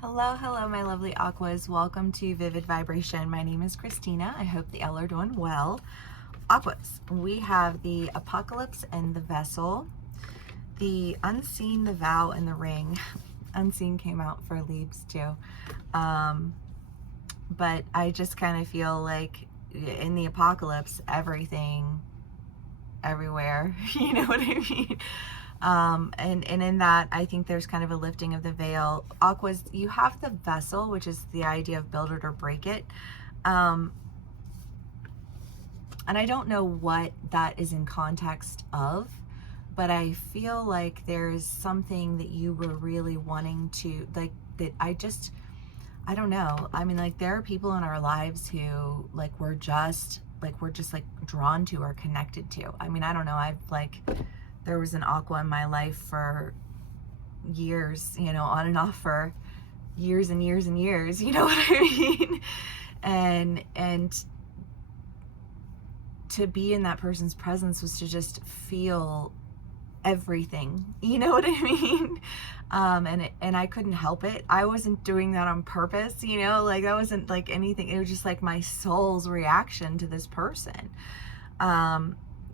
Hello, my lovely Aquas. Welcome to Vivid Vibration. My name is Christina. I hope the L are doing well. Aquas, we have the Apocalypse and the Vessel, the Unseen, the Vow, and the Ring. Unseen came out for Leaves too. But I just kind of feel like in the Apocalypse, everything, everywhere, you know what I mean? And in that, I think there's kind of a lifting of the veil. Aquas, you have the Vessel, which is the idea of build it or break it. And I don't know what that is in context of, but I feel like there's something that you were really wanting to, like, that I don't know. I mean, like, there are people in our lives who, like, we're just drawn to or connected to. I mean, I don't know. There was an Aqua in my life for years, you know, on and off for years and years and years, you know what I mean? And to be in that person's presence was to just feel everything, you know what I mean? And I couldn't help it. I wasn't doing that on purpose, you know, like that wasn't like anything. It was just like my soul's reaction to this person.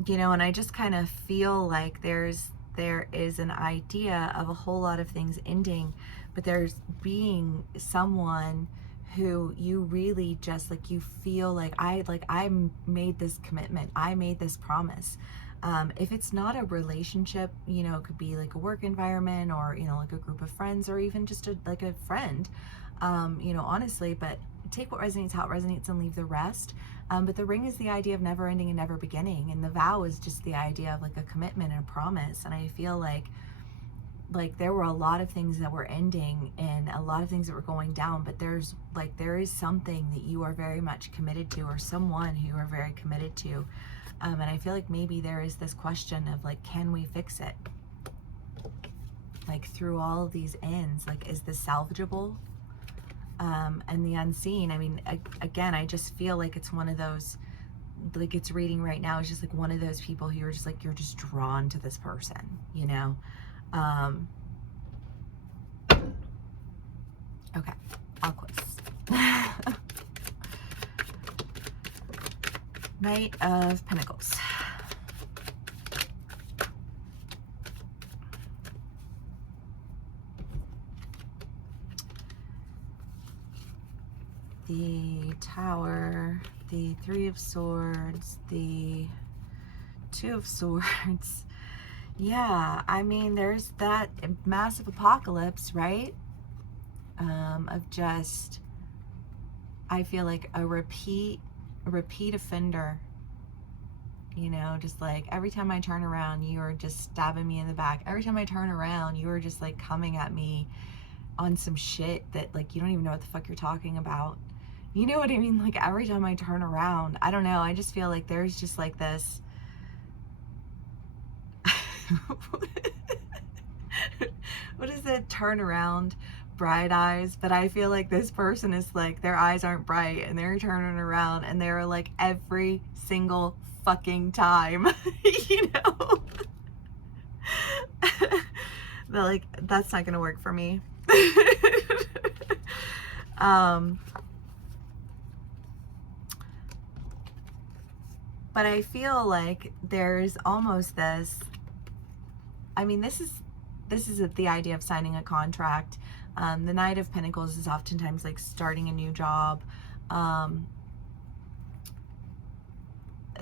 You know, and I just kind of feel like there is an idea of a whole lot of things ending, but there's being someone who you really just like, you feel like I made this commitment, I made this promise. If it's not a relationship, you know, it could be like a work environment or, you know, like a group of friends or even just like a friend, you know, honestly, but take what resonates, how it resonates, and leave the rest. But the ring is the idea of never ending and never beginning, and the vow is just the idea of like a commitment and a promise. And I feel like there were a lot of things that were ending and a lot of things that were going down, but there is something that you are very much committed to, or someone who you are very committed to. And I feel like maybe there is this question of like, can we fix it? Like through all of these ends, like, is this salvageable? And the unseen, I mean, again, I just feel like it's one of those, like it's reading right now, it's just like one of those people who you're just like, you're just drawn to this person, you know? Okay, Aquas. Knight of Pentacles. The Tower, the Three of Swords, the Two of Swords. Yeah, I mean, there's that massive apocalypse, right? Of just, I feel like a repeat offender. You know, just like every time I turn around, you are just stabbing me in the back. Every time I turn around, you are just like coming at me on some shit that like you don't even know what the fuck you're talking about. You know what I mean? Like every time I turn around, I don't know, I just feel like there's just like this what is it, turn around, bright eyes? But I feel like this person is like, their eyes aren't bright and they're turning around and they're like every single fucking time, you know? They're like, that's not gonna work for me. But I feel like there's almost this, I mean, this is the idea of signing a contract. The Knight of Pentacles is oftentimes like starting a new job.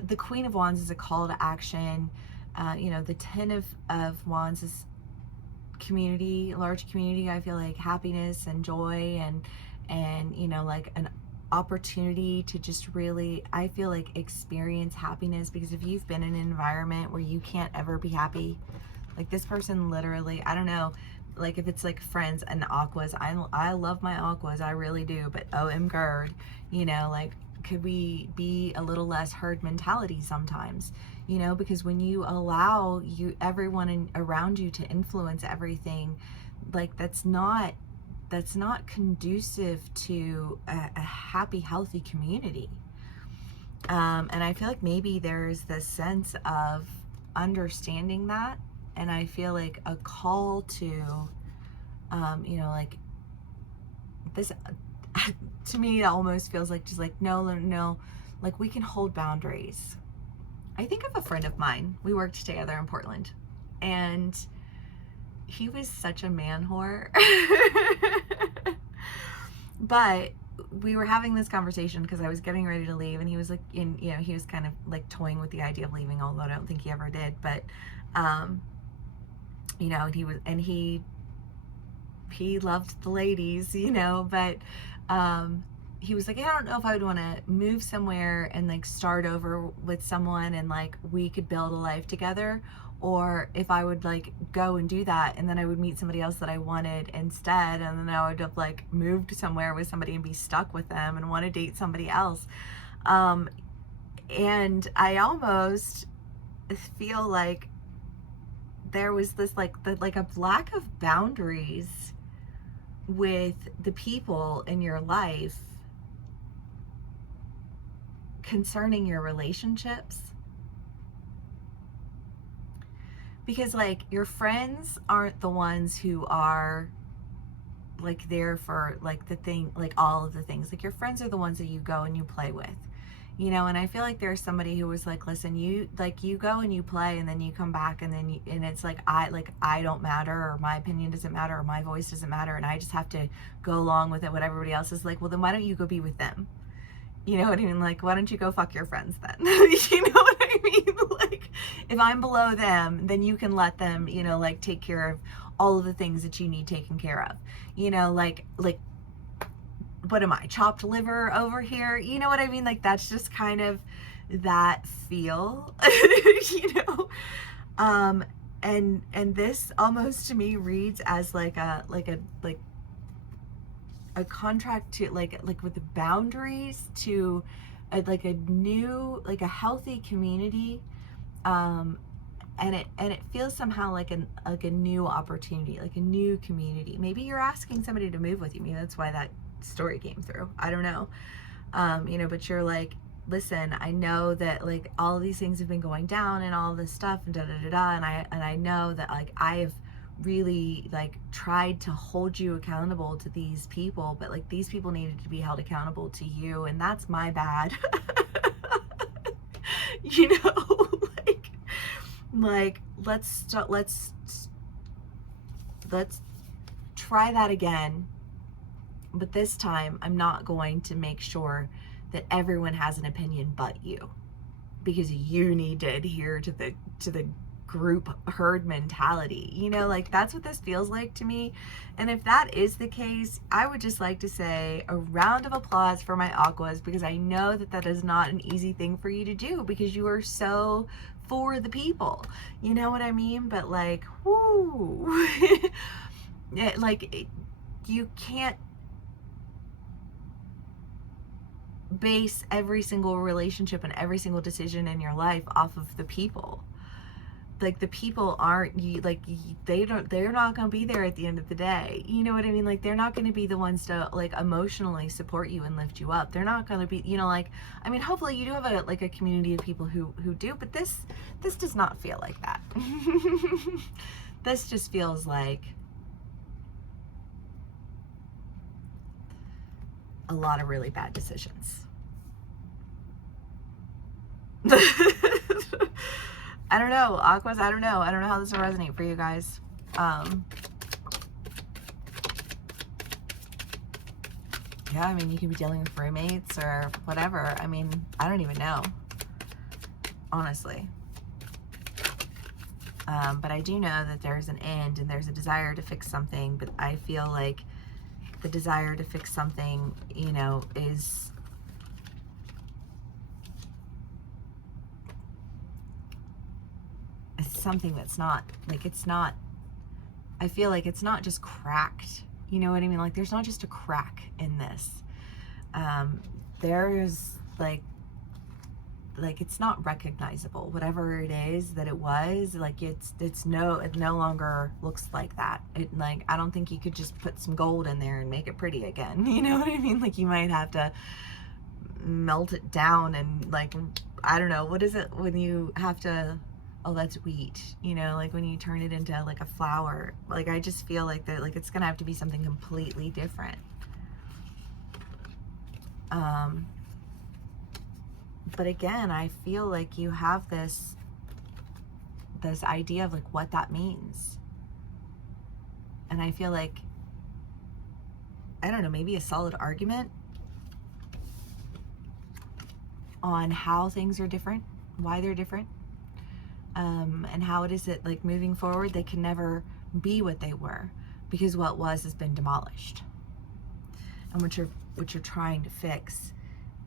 The Queen of Wands is a call to action. You know, the Ten of Wands is community, large community. I feel like happiness and joy and you know, like an opportunity to just really, I feel like, experience happiness. Because if you've been in an environment where you can't ever be happy, like this person literally, I don't know, like if it's like friends and Aquas, I love my Aquas, I really do, but OM you know, like, could we be a little less herd mentality sometimes, you know? Because when you allow everyone around you to influence everything, like that's not conducive to a happy, healthy community. And I feel like maybe there's this sense of understanding that, and I feel like a call to, you know, like this to me it almost feels like just like no, like we can hold boundaries. I think of a friend of mine. We worked together in Portland, and he was such a man whore. But we were having this conversation because I was getting ready to leave, and he was like, he was kind of like toying with the idea of leaving, although I don't think he ever did. But, and he loved the ladies, but, he was like, I don't know if I would want to move somewhere and like start over with someone and like we could build a life together, or if I would like go and do that and then I would meet somebody else that I wanted instead, and then I would have like moved somewhere with somebody and be stuck with them and want to date somebody else. And I almost feel like there was this like a lack of boundaries with the people in your life concerning your relationships. Because like your friends aren't the ones who are like there for like the thing, like all of the things. Like your friends are the ones that you go and you play with, and I feel like there's somebody who was like, listen, you go and you play and then you come back and then and it's like I don't matter, or my opinion doesn't matter, or my voice doesn't matter, and I just have to go along with it what everybody else is like. Well, then why don't you go be with them? You know what I mean? Like, why don't you go fuck your friends then? You know what I mean? Like, if I'm below them, then you can let them, like take care of all of the things that you need taken care of. Like, what am I, chopped liver over here? You know what I mean? Like, that's just kind of that feel, and this almost to me reads as like a contract to like with the boundaries to a new, like a healthy community, and it feels somehow like a new opportunity, like a new community. Maybe you're asking somebody to move with you. Maybe that's why that story came through. I don't know. But you're like, listen, I know that like all of these things have been going down and all this stuff and and I know that like I have really like tried to hold you accountable to these people, but like these people needed to be held accountable to you, and that's my bad. like let's try that again, but this time I'm not going to make sure that everyone has an opinion but you, because you need to adhere to the group herd mentality. Like that's what this feels like to me. And if that is the case, I would just like to say a round of applause for my aquas, because I know that is not an easy thing for you to do, because you are so for the people, you know what I mean? But like, whoo, you can't base every single relationship and every single decision in your life off of the people. Like the people aren't they're not going to be there at the end of the day. You know what I mean? Like they're not going to be the ones to like emotionally support you and lift you up. They're not going to be, I mean, hopefully you do have a community of people who do, but this does not feel like that. This just feels like a lot of really bad decisions. I don't know, Aquas, I don't know how this will resonate for you guys. Yeah, I mean, you could be dealing with roommates or whatever. I mean, I don't even know, honestly. But I do know that there's an end and there's a desire to fix something, but I feel like the desire to fix something, is something that's not, like, it's not, I feel like it's not just cracked, you know what I mean? Like, there's not just a crack in this. There's, like, it's not recognizable. Whatever it is that it was, like, it no longer looks like that. Like, I don't think you could just put some gold in there and make it pretty again. You know what I mean? Like, you might have to melt it down and, like, I don't know, what is it when you have to, oh, that's wheat, like when you turn it into like a flour. Like, I just feel like that, like, it's gonna have to be something completely different. But again, I feel like you have this idea of like what that means. And I feel like, I don't know, maybe a solid argument on how things are different, why they're different, and how it is that like moving forward they can never be what they were, because what was has been demolished. And what you're trying to fix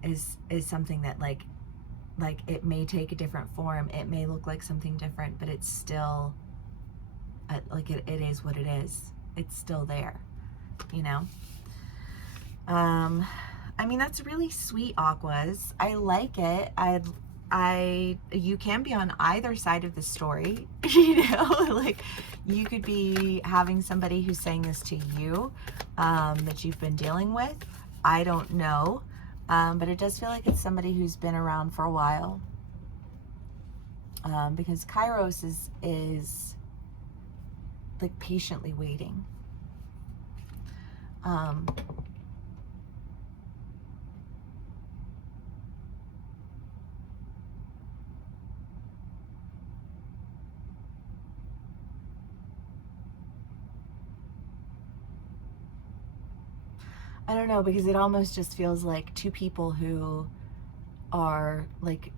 is something that like it may take a different form, it may look like something different, but it's still like it is what it is. It's still there, you know. I mean, that's really sweet, Aquas. I like it. You can be on either side of the story, you know, like you could be having somebody who's saying this to you, that you've been dealing with. I don't know. But it does feel like it's somebody who's been around for a while. Because Kairos is like patiently waiting. I don't know, because it almost just feels like two people who are like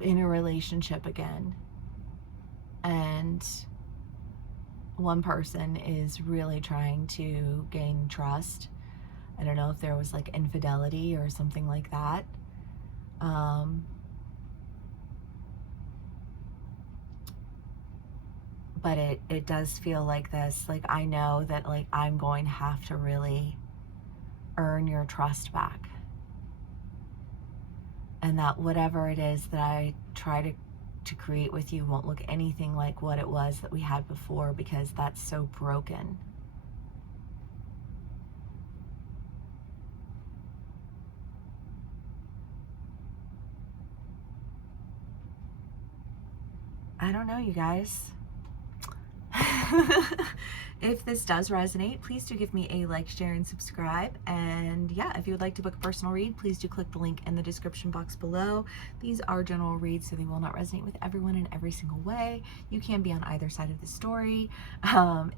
in a relationship again, and one person is really trying to gain trust. I don't know if there was like infidelity or something like that. But it does feel like this, like I know that like I'm going to have to really earn your trust back. And that whatever it is that I try to create with you won't look anything like what it was that we had before, because that's so broken. I don't know, you guys. If this does resonate, please do give me a like, share, and subscribe. And yeah, if you would like to book a personal read, please do click the link in the description box below. These are general reads, so they will not resonate with everyone in every single way. You can be on either side of the story.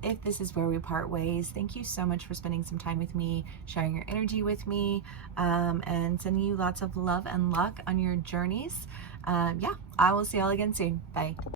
If this is where we part ways, thank you so much for spending some time with me, sharing your energy with me, and sending you lots of love and luck on your journeys. Yeah, I will see y'all again soon. Bye.